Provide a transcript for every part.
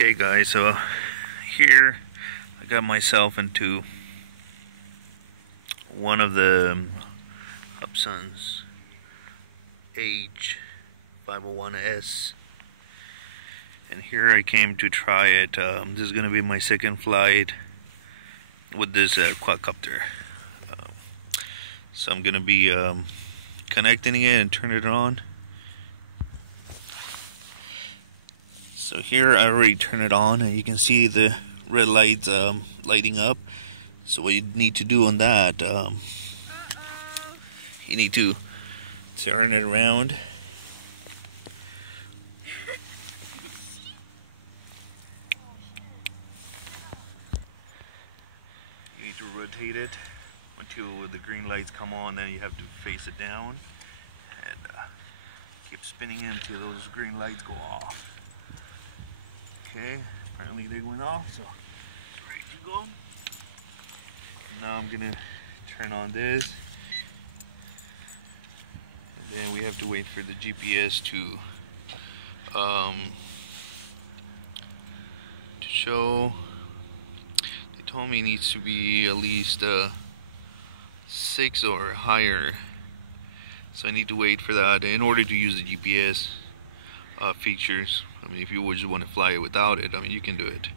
Okay guys, so here I got myself into one of the Hubsan's h501s, and here I came to try it. This is going to be my second flight with this quadcopter. So I'm going to be connecting it and turning it on. So here I already turned it on, and you can see the red lights lighting up. So what you need to do on that, you need to turn it around. You need to rotate it until the green lights come on. Then you have to face it down and keep spinning it until those green lights go off. Okay, apparently they went off, so ready to go. Now I'm gonna turn on this, and then we have to wait for the GPS to show. They told me it needs to be at least 6 or higher, so I need to wait for that in order to use the GPS features. I mean, if you just want to fly it without it, I mean, you can do it.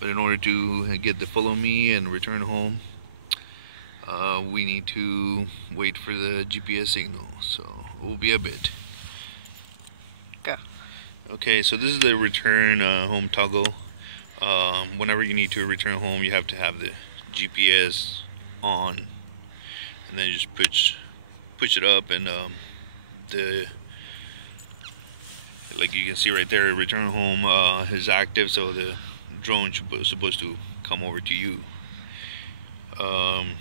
But in order to get the follow me and return home, we need to wait for the GPS signal. So it will be a bit. Yeah. Okay, so this is the return home toggle. Whenever you need to return home, you have to have the GPS on, and then you just push it up, and like you can see right there, return home is active, so the drone is supposed to come over to you. And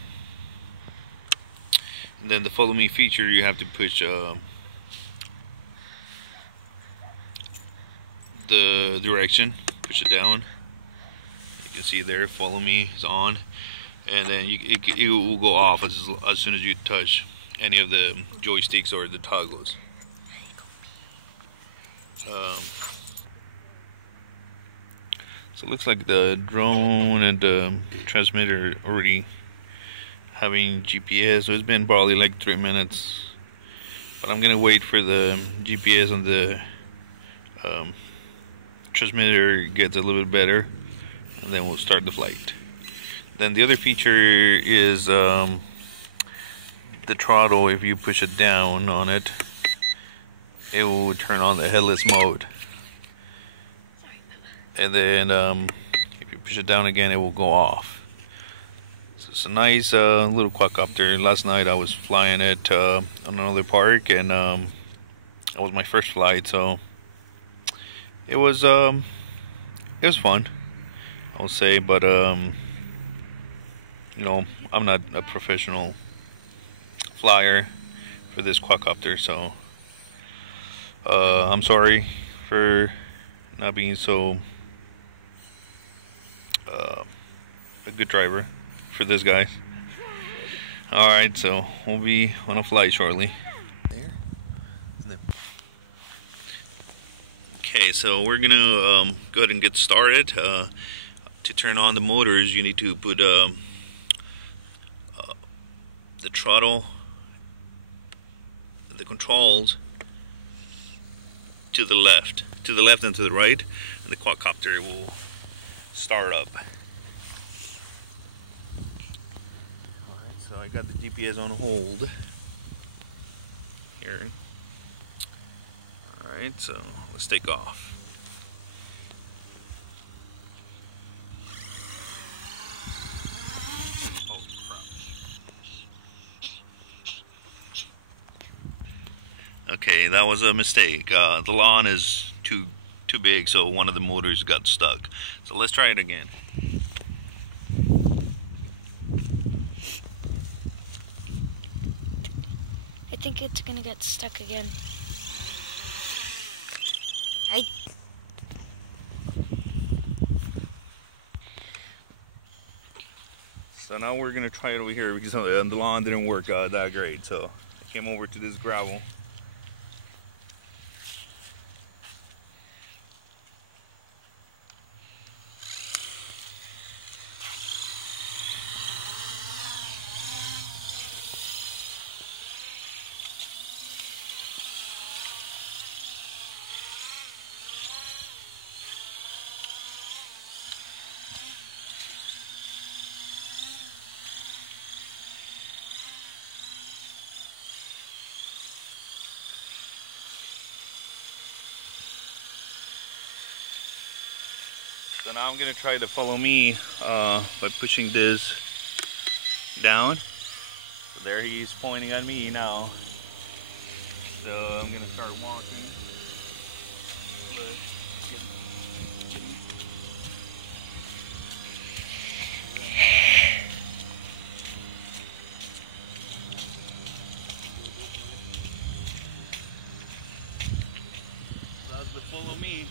then the follow me feature, you have to push the direction, push it down. You can see there, follow me is on, and then it will go off as soon as you touch any of the joysticks or the toggles. So it looks like the drone and the transmitter already having GPS, so it's been probably like 3 minutes, but I'm gonna wait for the GPS on the transmitter gets a little bit better, and then we'll start the flight. Then the other feature is the throttle. If you push it down on it, it will turn on the headless mode, and then if you push it down again, it will go off. So it's a nice little quadcopter. Last night I was flying it on another park, and it was my first flight, so it was fun, I'll say. But you know, I'm not a professional flyer for this quadcopter, so I'm sorry for not being so a good driver for this guy. Alright, so we'll be on a flight shortly. Okay, so we're gonna go ahead and get started. To turn on the motors, you need to put the throttle, the controls to the left and to the right, and the quadcopter will start up. Alright, so I got the GPS on hold here. Alright, so let's take off. Oh crap. Okay, that was a mistake. The lawn is too big, so one of the motors got stuck. So let's try it again. I think it's gonna get stuck again. So now we're gonna try it over here, because the lawn didn't work that great. So I came over to this gravel. So now I'm gonna try to follow me by pushing this down. So there he's pointing at me now. So I'm gonna start walking. That's the follow me.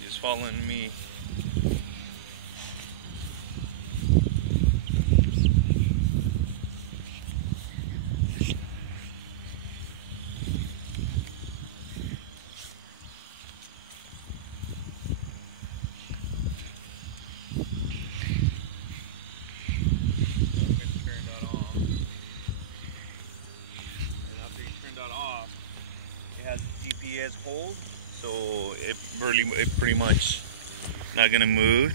He's following me. GPS hold, so it pretty much not gonna move.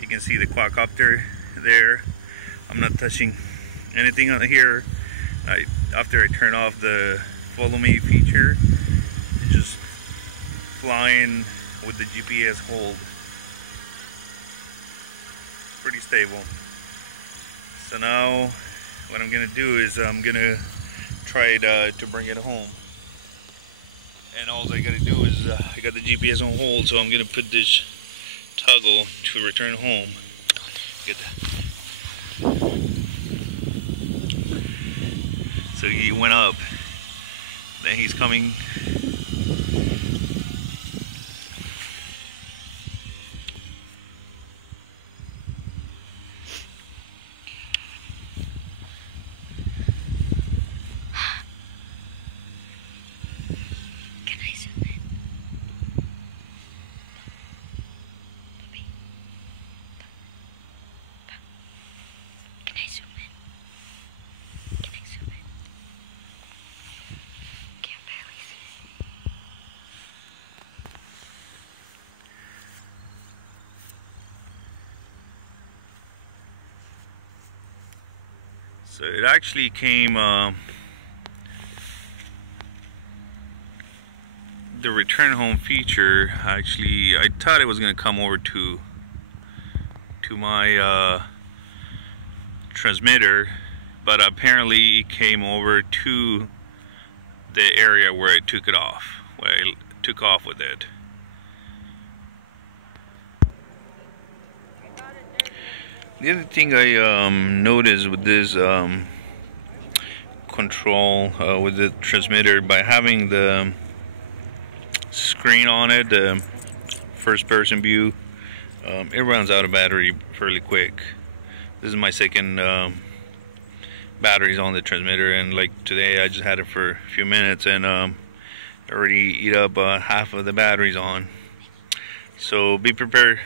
You can see the quadcopter there. I'm not touching anything on here. After I turn off the follow me feature, it's just flying with the GPS hold. Pretty stable. So now what I'm gonna do is I'm gonna try to bring it home. And all I gotta do is I got the GPS on hold, so I'm gonna put this toggle to return home. Get that. So he went up. Then he's coming. So it actually came, the return home feature, actually, I thought it was going to come over to my transmitter, but apparently it came over to the area where I took it off, where I took off with it. The other thing I noticed with this control with the transmitter, by having the screen on it, the first person view, it runs out of battery fairly quick. This is my second batteries on the transmitter, and like today I just had it for a few minutes and already eat up half of the batteries on. So be prepared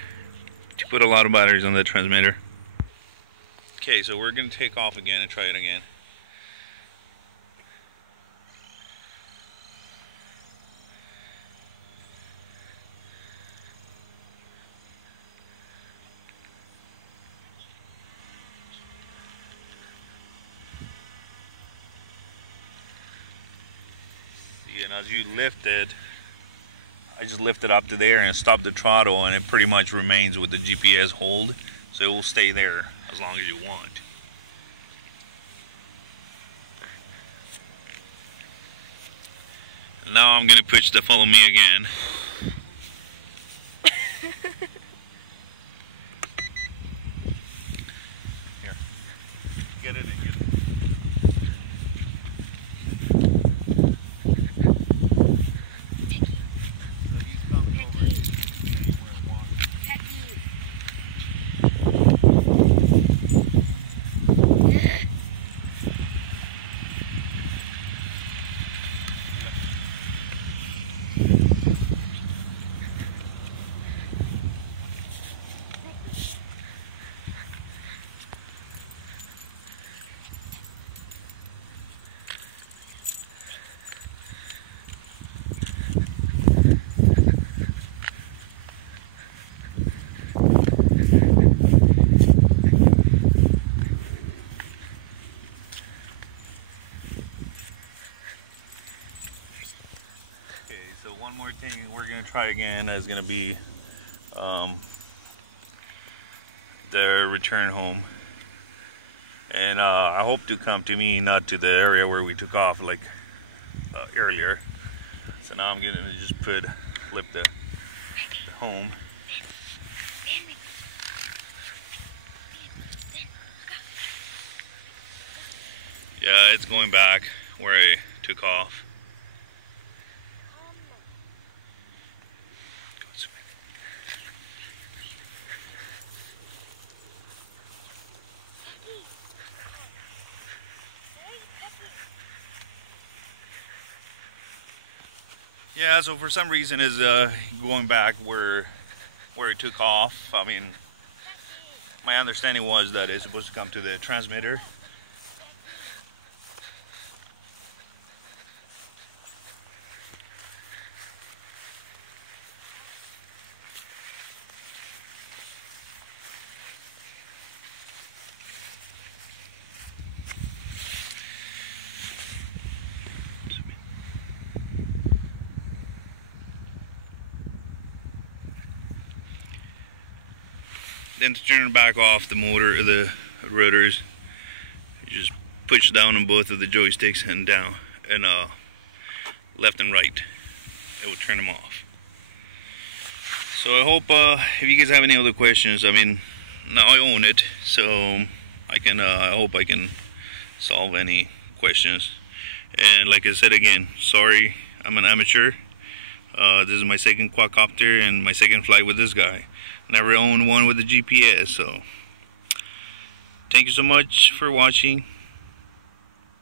to put a lot of batteries on the transmitter. Okay, so we're going to take off again and try it again. See, and as you lift it, I just lift it up to there and stop the throttle, and it pretty much remains with the GPS hold, so it will stay there as long as you want. And now I'm going to push the follow me again. Here, get it in here. try again is gonna be the return home, and I hope to come to me, not to the area where we took off like earlier. So now I'm gonna just flip the home. Yeah, it's going back where I took off. Yeah, so for some reason is going back where it took off. I mean, my understanding was that it's supposed to come to the transmitter. Then to turn it back off the motor, the rotors, you just push down on both of the joysticks and down, and left and right. It will turn them off. So I hope if you guys have any other questions, I mean, now I own it, so I can. I hope I can solve any questions. And like I said again, sorry, I'm an amateur. This is my second quadcopter and my second flight with this guy. Never owned one with a GPS, so thank you so much for watching.